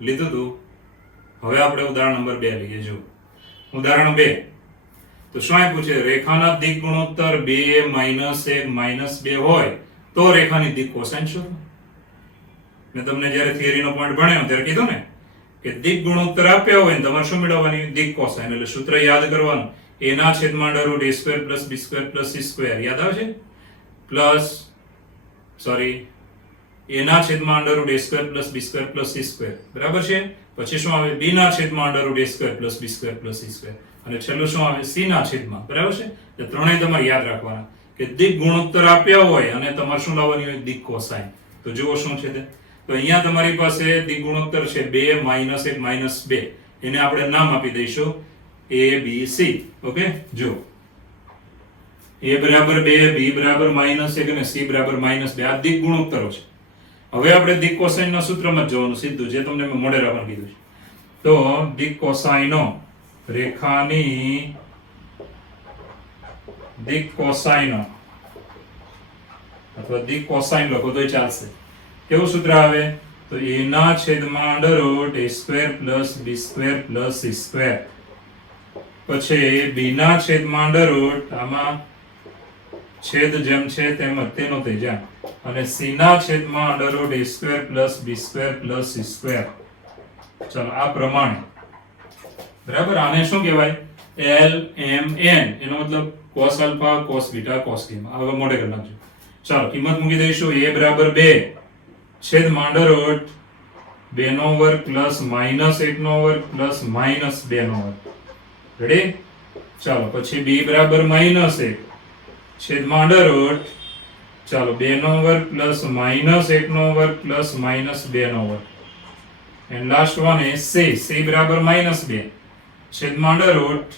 લીધું હતું. હવે આપણે ઉદાહરણ નંબર 2 લઈએ. જો ઉદાહરણ 2, તો શું આપ્યું છે? રેખાના દિક ગુણોત્તર 2 -1 -2 હોય તો રેખાની દિક કોસાઇન શોધો. મેં તમને જ્યારે થિયરીનો પોઈન્ટ ભણાવ્યો ત્યારે કીધું ને કે દિક ગુણોત્તર આપ્યા હોય ને તમારે શું મેળવવાની? દિક કોસાઇન. એટલે સૂત્ર યાદ કરવાનું. a ના છેદમાં √a² + b² + c² યાદ આવે છે? પ્લસ સોરી a ના છેદમાં under route a square plus b square plus c square, બરાબર છે. પછી શું આવે, b ના છેદમાં under route a square plus b square plus c square, અને છેલ્લું શું આવે, c ના છેદમાં, બરાબર છે. એટલે ત્રણેય તમારે યાદ રાખવાના કે દિક ગુણોત્તર આપ્યા હોય અને તમારે શું લાવવાની હોય, દિક કોસાઇન. તો જુઓ શું છે તે. તો અહીંયા તમારી પાસે દિક ગુણોત્તર છે 2 -1 -2, એને આપણે નામ આપી દઈશું a b c. ઓકે, જો a બરાબર 2, b બરાબર -1 અને c બરાબર -2 આ દિક ગુણોત્તરો છે. હવે આપણે દિક કોસાઇનના સૂત્રમાં જ જવાનું સીધું, જે તમને મેં મોઢે રાખવાનું કીધું છે. તો દિક કોસાઇનો, રેખાની દિક કોસાઇનો અથવા દિક કોસાઇન લખો તોય ચાલશે. કેવું સૂત્ર આવે, તો a ના છેદમાં under route a square plus b square plus c square, પછી b ના છેદમાં અંડર રૂટ, આમાં છેદ જેમ છે તેમ જ તેનો તે જ્યાં, અને c ના છેદમાં under route a square plus b square plus c square. ચાલો આ પ્રમાણે, બરાબર. આને શું કહેવાય, l m n, એનો મતલબ cos alpha cos beta cos gamma. હવે મોઢે કરી નાખજો. ચાલો કિંમત મૂકી દઈશું. a બરાબર 2 છેદમાં અંડર રૂટ 2 નો વર્ગ પ્લસ -1 નો વર્ગ પ્લસ -2 નો વર્ગ. રેડી. ચાલો પછી b બરાબર -1 છેદમાં અંડર રૂટ, ચાલો 2 નો વર્ગ પ્લસ -1 નો વર્ગ પ્લસ -2 નો વર્ગ. And last one is c બરાબર -2 છેદમાં અંડર રૂટ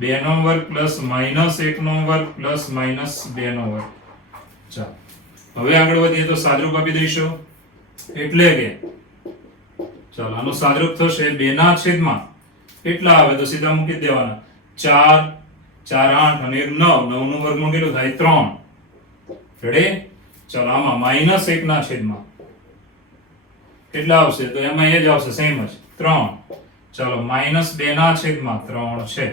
2 નો વર્ગ પ્લસ -1 નો વર્ગ પ્લસ -2 નો વર્ગ. ચાલો હવે આગળ વધીએ તો સાદરૂપ આપી દઈશું. એટલે કે ચાલો આનું સાદરૂપ થશે 2 ના છેદમાં કેટલા આવે, તો સીધા મૂકી દેવાના 4 4 8 અને 1 9, 9 નું વર્ગમૂળ કેટલું થાય, 3. રેડી. ચાલો આમાં -1 ના છેદમાં કેટલા આવશે, તો એમાં એ જ આવશે, સેમ જ 3. ચાલો -2 ના છેદમાં 3 છે.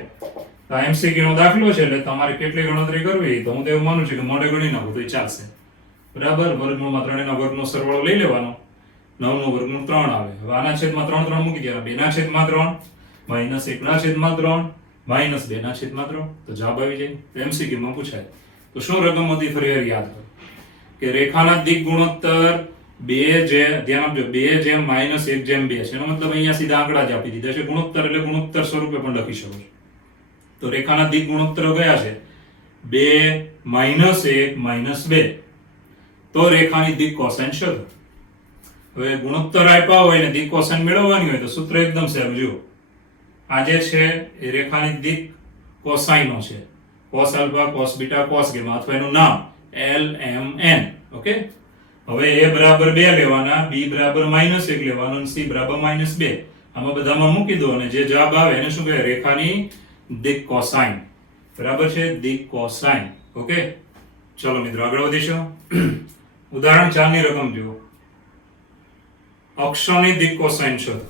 તો MCQ નો દાખલો છે એટલે તમારે કેટલી ગણતરી કરવી, તો હું તો એવું માનું છું કે મોઢે ગણી નાખો તો ચાલશે, બરાબર. વર્ગમૂળમાં 3 ના વર્ગનો સરવાળો લઈ લેવાનો, 9 નું વર્ગમૂળ 3 આવે. હવે આના છેદમાં 3 3 મૂકી દેવાના, 2 ના છેદમાં 3 -1 ના છેદમાં 3 -2 ના છેદમાં 3, તો જવાબ આવી જાય. તો MCQ માં પૂછાય. તો શું રકમ હતી, ફરી વાર યાદ કરો કે રેખાના દિક ગુણોત્તર 2 જે, ધ્યાન આપજો, 2 જેમ -1 જેમ 2 છે. એનો મતલબ અહીંયા સીધા આંકડા જ આપી દીધા છે. ગુણોત્તર એટલે ગુણોત્તર સ્વરૂપે પણ લખી શકો છો. તો રેખાના દિક ગુણોત્તરો કયા છે, 2 -1 -2. તો રેખાની દિક કોસાઇન શોધો. હવે ગુણોત્તર આપ્યા હોય ને દિક કોસાઇન મેળવવાની હોય તો સૂત્ર એકદમ સહેલું. જુઓ, આ જે છે એ રેખાની દિક કોસાઇનો છે, cos alpha cos beta cos gamma, અથવા એનું નામ l m n. ઓકે. હવે a બરાબર 2 લેવાના, b બરાબર -1 લેવાનો, અને c બરાબર -2. આમાં બધામાં મૂકી દો અને જે જવાબ આવે એને શું કહેવાય, રેખાની દિક કોસાઇન. બરાબર છે, દિક કોસાઇન. ઓકે. ચલો મિત્રો આગળ વધીશું. ઉદાહરણ 4 ની રકમ જુઓ. અક્ષોની દિક કોસાઇન શોધો.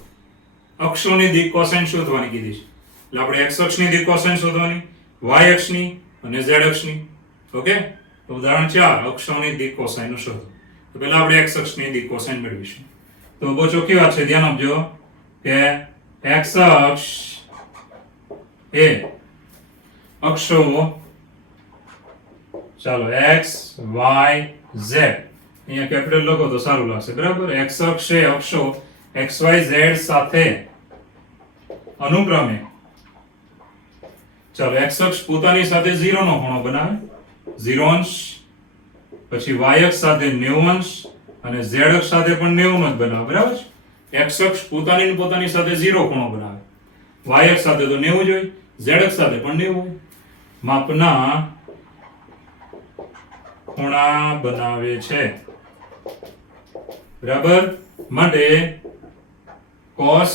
અક્ષોની દિક કોસાઇન શોધવાની કીધી છે. એટલે આપણે x અક્ષની દિક કોસાઇન શોધવાની, y અક્ષની અને z અક્ષની. ઓકે. તો ઉદાહરણ 4, અક્ષોની દિક કોસાઇન શોધો. તો પહેલા આપણે x અક્ષની દિક કોસાઇન મેળવીશું. તો બહુ ચોખ્ખી વાત છે, ધ્યાન આપજો કે x અક્ષ એ અક્ષો, ચાલો x y z, અહીંયા કેપિટલ લખો તો સારું લાગશે, બરાબર. x અક્ષ એ અક્ષો x y z સાથે અનુક્રમે, ચાલો x અક્ષ પોતાની સાથે 0 નો ખૂણો બનાવે, 0 અંશ, પછી y અક્ષ સાથે 90 અંશ અને z અક્ષ સાથે પણ 90 નો જ બનાવે, બરાબર. x અક્ષ પોતાની સાથે 0 ખૂણો બનાવે, y અક્ષ સાથે તો 90 જ હોય, z અક્ષ સાથે પણ 90 હોય. માપના ખૂણા બનાવે છે, બરાબર. માટે cos,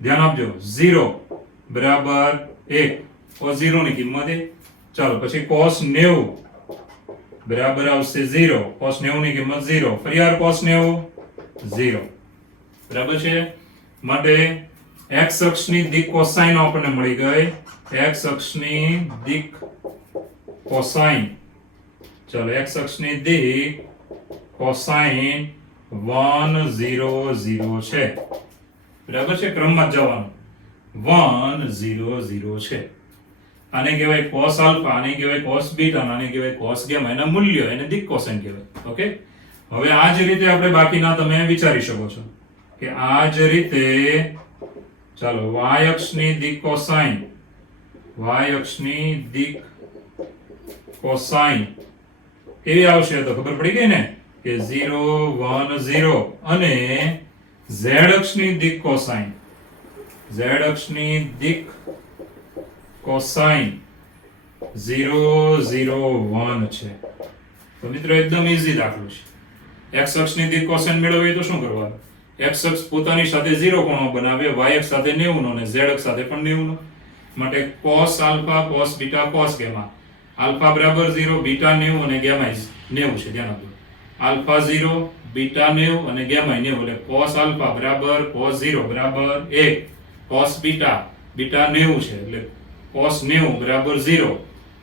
ધ્યાન આપજો, 0 બરાબર 1, cos 0 ની કિંમત 1. ચાલો પછી cos 90 બરાબર આવશે 0, cos 90 ની કિંમત 0. ફરી વાર cos 90 0, બરાબર છે. માટે x અક્ષની દિક કોસાઇન આપણને મળી ગઈ, x અક્ષની દિક કોસાઇન. ચાલો x અક્ષની દિક કોસાઇન 1 0 0 છે, બરાબર છે. ક્રમમાં જ જવાનું, 1 0 0 છે. આને કહેવાય cos આલ્ફા, આને કહેવાય cos બીટા, આને કહેવાય cos ગેમા. એના મૂલ્યો એને દિક કોસાઇન કહેવાય. ઓકે. હવે આ જ રીતે આપણે બાકીના તમે વિચારી શકો છો કે આ જ રીતે ચાલો y અક્ષની દિક કોસાઇન કેવી આવશે તો ખબર પડી ગઈ ને કે 0 1 0 અને z અક્ષની દિક કોસાઇન 0 0 1 છે. તો મિત્રો એકદમ ઈઝી દાખલો છે. x અક્ષની દિક કોસાઇન મેળવવી તો શું કરવાનું? x અક્ષ પોતાની સાથે 0 કોણો બનાવે, y અક્ષ સાથે 90 નો અને z અક્ષ સાથે પણ 90 નો. માટે cos alpha cos beta cos gamma alpha બરાબર 0 બીટા 90 અને ગામા 90 છે. ધ્યાન આપજો. આલ્ફા 0 બીટા 90 અને ગામા 90 એટલે cos આલ્ફા બરાબર cos 0 બરાબર 1 cos બીટા બીટા 90 છે એટલે cos 90 બરાબર 0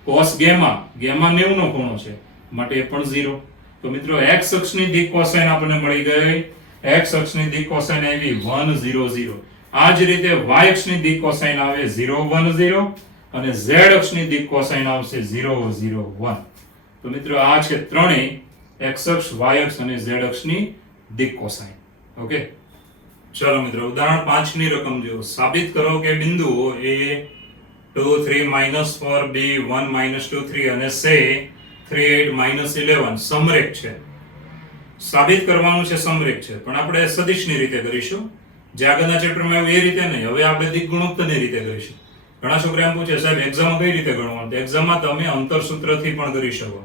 cos ગામા 90 નો ખૂણો છે માટે એ પણ 0. તો મિત્રો x અક્ષની દિક કોસાઇન આપણને મળી ગઈ. x અક્ષની દિક કોસાઇન આવી 1 0 0. આ જ રીતે y અક્ષની દિક કોસાઇન આવે 0 1 0 અને z અક્ષની દિક કોસાઇન આવશે 0 0 1. તો મિત્રો આ છે ત્રણેય x અક્ષ y અક્ષ અને z અક્ષની દિક કોસાઇન. ઓકે, ચલો મિત્રો ઉદાહરણ 5 ની રકમ જો. સાબિત કરો કે બિંદુઓ a 2 3 -4 b 1 -2 3 અને c 3 8 -11 સમરેખ છે. સાબિત કરવાનું છે સમરેખ છે, પણ આપણે સદિશની રીતે કરીશું. જે આગળના ચેપ્ટરમાં એવું એ રીતે નહીં. હવે આપણે દિક ગુણોત્તરની રીતે કરીશું. ઘણા છોકરા એમ પૂછે સાહેબ એક્ઝામ કઈ રીતે ગણવાનું? તો એક્ઝામમાં તમે અંતર સૂત્રથી પણ કરી શકો.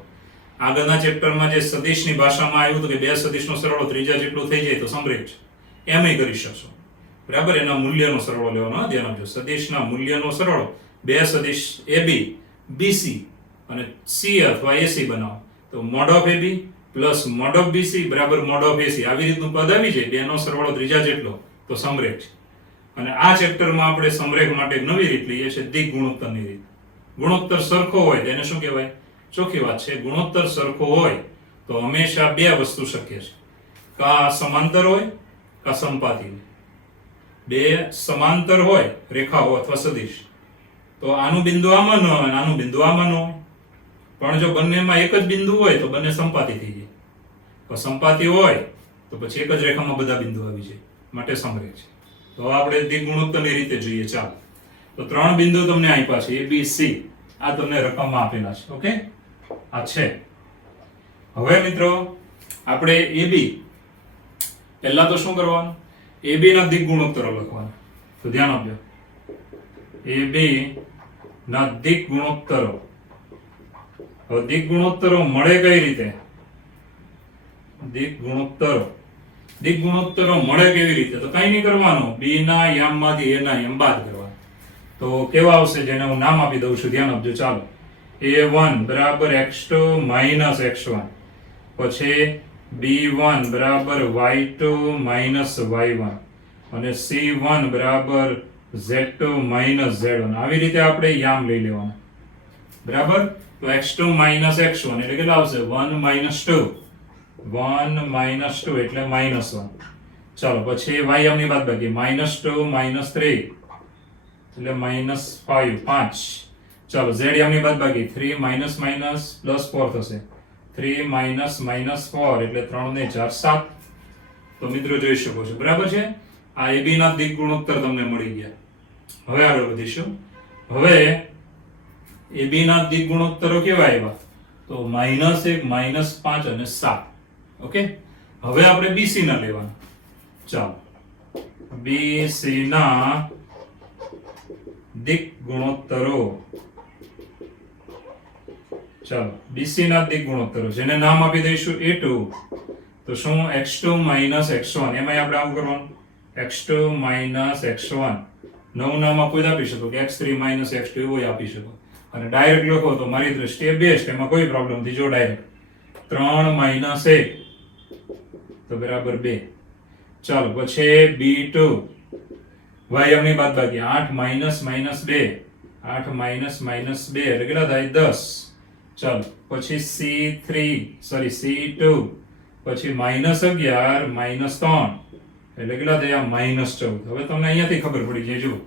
આગળના ચેપ્ટરમાં જે સદિશની ભાષામાં આવ્યું હતું કે બે સદિશનો સરવાળો ત્રીજા જેટલું થઈ જાય તો સમરેખ છે, એમય કરી શકશો. બરાબર, એના મૂલ્યનો સરવાળો લેવાનો. ધ્યાન આપજો, સદિશના મૂલ્યનો સરવાળો. બે સદિશ AB BC અને C અથવા AC બનાવો તો mod of AB plus mod of BC બરાબર mod of AC આવી રીતનું પદ આવી જાય. બેનો સરવાળો ત્રીજા જેટલો તો સમરેખ છે. અને આ ચેપ્ટરમાં આપણે સમરેખ માટે એક નવી રીત લઈએ છીએ, દિક ગુણોત્તરની રીત. ગુણોત્તર સરખો હોય તેને શું કહેવાય? ચોખ્ખી વાત છે, ગુણોત્તર સરખો હોય તો હંમેશા બે વસ્તુ શક્ય છે. કા સમાંતર હોય કા સંપાતી હોય. બે સમાંતર હોય રેખાઓ અથવા સદિશ તો આનું બિંદુ આમાં ન હોય અને આનું બિંદુ આમાં ન હોય. પણ જો બંનેમાં એક જ બિંદુ હોય તો બંને સંપાતી થઈ જાય. તો સંપાતી હોય તો પછી એક જ રેખામાં બધા બિંદુ આવી જાય, માટે સમરેખ છે. તો આપણે દિક ગુણોત્તરની રીતે જોઈએ. ચાલો, તો ત્રણ બિંદુ તમને આપ્યા છે A B C. આ તમને રકમમાં આપેલા છે. ઓકે, આ છે. હવે મિત્રો આપણે AB પહેલા તો શું કરવાનું? AB ના દિક ગુણોત્તરો લખવાના. તો ધ્યાન આપજો, AB ના દિક ગુણોત્તરો. હવે દિક ગુણોત્તરો મળે કઈ રીતે? દિક ગુણોત્તરો મળે કેવી રીતે? તો કઈ નહીં કરવાનું, b ના યામમાંથી a ના યામ બાદ કરવાના. તો કેવા આવશે જેને હું નામ આપી દઉં છું. ધ્યાન આપજો. ચાલો, a1 બરાબર x2 માઈનસ x1, પછી b1 બરાબર y2 માઈનસ y1 અને c1 બરાબર z2 માઈનસ z1. આવી રીતે આપણે યામ લઈ લેવાના. બરાબર, તો x2 માઈનસ x1 એટલે કેટલા આવશે? 1 માઈનસ 2 એટલે માઈનસ 1. ચાલો, પછી y યામની બાદબાકી -2 -3 એટલે -5 ચાલો, z યામની બાદબાકી 3 માઈનસ માઈનસ પ્લસ 4 થશે. 3 માઈનસ માઈનસ 4 એટલે 3 ને 4 7. તો મિત્રો જોઈ શકો છો. બરાબર છે, આ AB ના દિક ગુણોત્તર તમને મળી ગયા. હવે આગળ વધીશું. હવે AB ના દિક ગુણોત્તરો કેવા આવ્યા? તો -1 -5 અને 7. ઓકે, હવે આપણે BC ના લેવાના. ચાલો, BC ના દિક ગુણોત્તરો. ચાલો, BC ના દિક ગુણોત્તરો જેને નામ આપી દઈશું A2. તો શું? x2 minus x1. એમાં આપણે આવું કરવાનું, x2 માઈનસ x1. નવું નામ આપો આપી શકો કે x3 માઈનસ x2 એવું આપી શકો. અને ડાયરેક્ટ લખો તો મારી દ્રષ્ટિએ બેસ્ટ, એમાં કોઈ પ્રોબ્લેમ નથી. જો ડાયરેક્ટ 3 માઈનસ 1 તો બરાબર 2. ચાલો, પછી b2 y એમની બાદબાકી 8 માઈનસ માઈનસ 2 8 માઈનસ માઈનસ 2 એટલે કેટલા થાય? 10. ચાલો, પછી C2 પછી -11 -3 એટલે કેટલા થયા? -14. હવે તમને અહીંયાથી ખબર પડી જાય. જો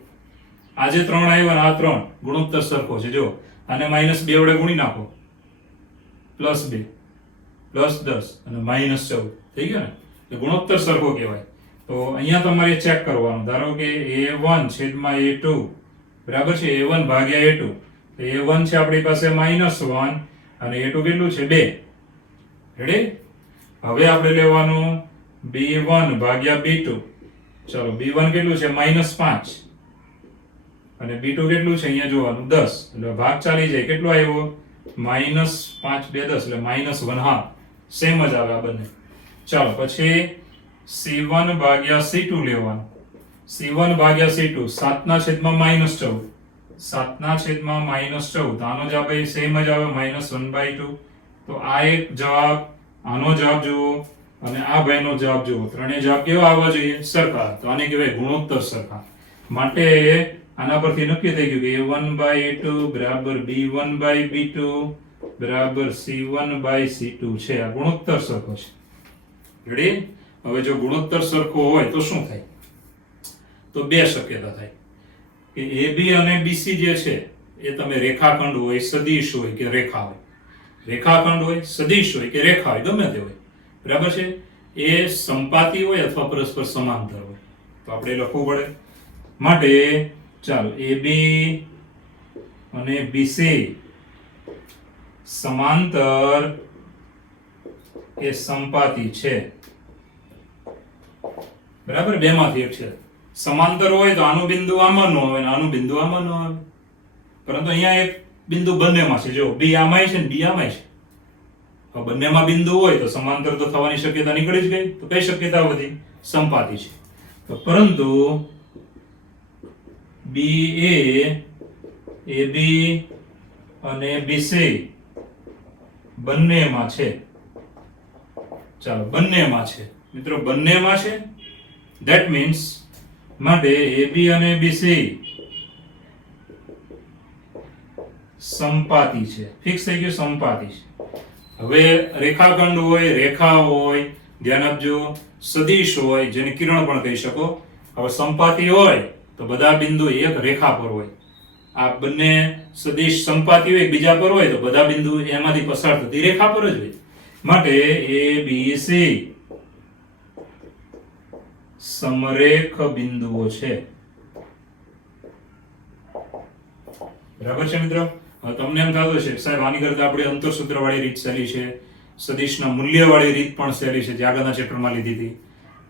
આ જે 3 આવ્યા ને આ 3 ગુણોત્તર સરખો છે. જો આને -2 વડે ગુણી નાખો, +2 +10 અને -14 થઈ ગયો ને, એટલે ગુણોત્તર સરખો કહેવાય. તો અહીંયા તમારે ચેક કરવાનું. ધારો કે a1 છેદમાં a2 બરાબર છે, a1 ભાગ્યા a2. તો a1 છે આપણી પાસે -1 અને a2 કેટલું છે 2. રેડી? હવે આપણે લેવાનું b1 ભાગ્યા b2. ચલો b1 કેટલું છે -5 અને b2 કેટલું છે અહીંયા જોવાનું 10. એટલે ભાગ ચાલી જાય. કેટલો આવ્યો? -5 2 10 એટલે -1/2. સેમ જ આવે આ બંને. ચાલો પછી c1 ભાગ્યા c2 લેવાનું. c1 ભાગ્યા c2 7/14. 7/14. આનો જવાબ એ સેમ જ આવે -1/2. તો આ એક જવાબ, આનો જવાબ જુઓ અને આ ભાઈનો જવાબ જુઓ. ત્રણેય જવાબ કેવા આવવા જોઈએ? સરખા. તો આને કહેવાય ગુણોત્તર સરખા. માટે આના પરથી નક્કી થઈ ગયું કે a1/a2 બરાબર b1/b2 બરાબર c1/c2 છે. આ ગુણોત્તર સરખો છે. રેડી? હવે જો ગુણોત્તર સરખો હોય તો શું થાય? તો બે શક્યતા થાય કે AB અને BC જે છે એ તમે રેખાખંડ હોય, સદિશ હોય કે રેખા હોય. રેખાખંડ હોય, સદિશ હોય કે રેખા હોય, ગમે તે હોય. બરાબર છે? એ સંપાતી હોય અથવા પરસ્પર સમાંતર હોય. તો આપણે લખવું પડે. માટે ચાલો AB અને BC સમાંતર એ સંપાતી છે. બરાબર? બેમાંથી એક છે. સમાંતર હોય તો આનું બિંદુ આમાં ન આવે અને આનું બિંદુ આમાં ન આવે. પરંતુ અહીંયા એક બિંદુ બંનેમાં છે. જો B આમાંય છે ને B આમાંય છે. હવે બંનેમાં બિંદુ હોય તો સમાંતર તો થવાની શક્યતા નીકળી જ ગઈ. તો કઈ શક્યતા વધી? સંપાતી છે. તો પરંતુ BA, AB અને BC બંનેમાં છે. ચાલો બંનેમાં છે મિત્રો, બંનેમાં છે. ધેટ મીન્સ માટે AB અને BC સંપાતી છે. ફિક્સ થઈ ગયું, સંપાતી છે. હવે રેખાખંડ હોય, રેખા હોય, ધ્યાન આપજો, સદિશ હોય જેને કિરણ પણ કહી શકો. હવે સંપાતી હોય તો બધા બિંદુ એક રેખા પર હોય. આ બંને સદિશ સંપાતી હોય બીજા પર હોય તો બધા બિંદુ એમાંથી પસાર થતી રેખા પર જ હોય. માટે ABC સમરેખ બિંદુઓ છે. બરાબર છે મિત્રો? હવે તમને એમ થતું હશે સાહેબ આની કરતા આપણે અંતરસૂત્ર વાળી રીત સહેલી છે, સદિશના મૂલ્ય વાળી રીત પણ સહેલી છે જે આગળના ચેપ્ટરમાં લીધી હતી.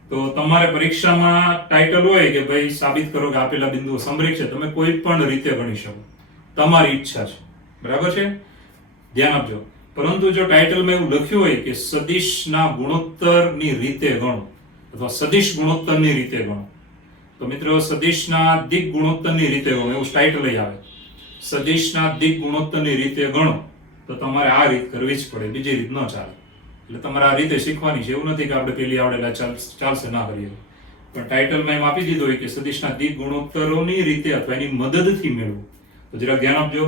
તો તમારે પરીક્ષામાં ટાઇટલ હોય કે ભાઈ સાબિત કરો કે આપેલા બિંદુઓ સમરેખ છે, તમે કોઈ પણ રીતે ગણી શકો, તમારી ઈચ્છા છે. બરાબર છે? ધ્યાન આપજો. પરંતુ જો ટાઇટલમાં એવું લખ્યું હોય કે સદિશના ગુણોત્તરની રીતે ગણો અથવા સદિશ ગુણોત્તરની રીતે ગણો, તો મિત્રો સદિશના દિક ગુણોત્તરની રીતે ગણો એવું ટાઇટલ આવે. સદિશના દિક ગુણોત્તરની રીતે ગણો તો તમારે આ રીત કરવી જ પડે, બીજી રીત ન ચાલે. એટલે તમારે આ રીતે શીખવાની છે. એવું નથી કે આપણે પેલી આવડેલા ચાલશે ના કરીએ. પણ ટાઇટલમાં એમ આપી દીધું હોય કે સદિશના દિક ગુણોત્તરોની રીતે અથવા એની મદદથી મેળવવું. તો જરા ધ્યાન આપજો.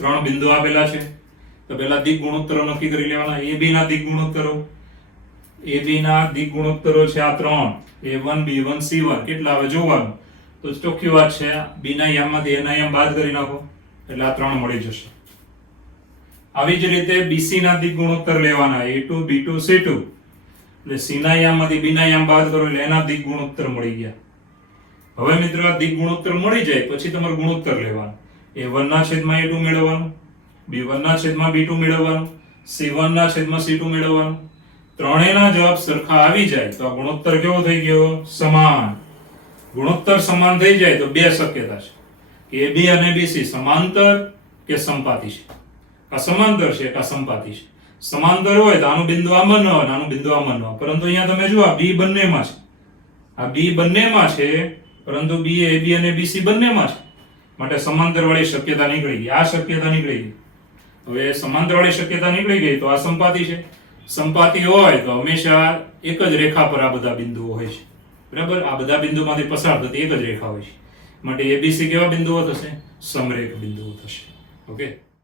3 બિંદુ આપેલા છે. તો પહેલા દિક ગુણોત્તરો નક્કી કરી લેવાના. AB ના દિક ગુણોત્તરો, AB ના દિક ગુણોત્તરો છે આ 3, A1 B1 C1. કેટલા આવે જોવાનું. તો ચોખ્ખી વાત છે, B ના યામમાંથી A ના યામ બાદ કરી નાખો એટલે આ 3 મળી જશે. આવી જ રીતે BC ના દિક ગુણોત્તર લેવાના, A2 B2 C2. એટલે C ના યામમાંથી B ના યામ બાદ કરો એટલે એના દિક ગુણોત્તર મળી ગયા. હવે મિત્રો આ દિક ગુણોત્તર મળી જાય પછી તમારે ગુણોત્તર લેવાનું. A1 ના છેદમાં A2 મેળવવાનું, B1 ના છેદમાં B2 મેળવવાનું, C1 ના છેદમાં C2 મેળવવાનું. ત્રણેયના જવાબ સરખા આવી જાય તો આ ગુણોત્તર કેવો થઈ ગયો? સમાન. ગુણોત્તર સમાન થઈ જાય તો બે શક્યતા છે કે AB અને BC સમાંતર કે સંપાતી છે. આ સમાંતર છે કે આ સંપાતી છે. સમાંતર હોય તો આનું બિંદુ આમાં ન હોય, આનું બિંદુ આમાં ન હોય. પરંતુ અહીંયા તમે જુઓ આ B બંનેમાં છે. આ B બંનેમાં છે પરંતુ B AB અને BC બંનેમાં છે. માટે સમાંતર વાળી શક્યતા નીકળી ગઈ. આ શક્યતા નીકળી ગઈ. હવે સમાંતર વાળી શક્યતા નીકળી ગઈ તો આ સંપાતી છે. સંપાતી હોય તો હંમેશા એક જ રેખા પર આ બધા બિંદુઓ હોય છે. બરાબર? આ બધા બિંદુમાંથી પસાર થતી એક જ રેખા હોય છે. માટે ABC કેવા બિંદુઓ થશે? સમરેખ બિંદુઓ થશે. ઓકે.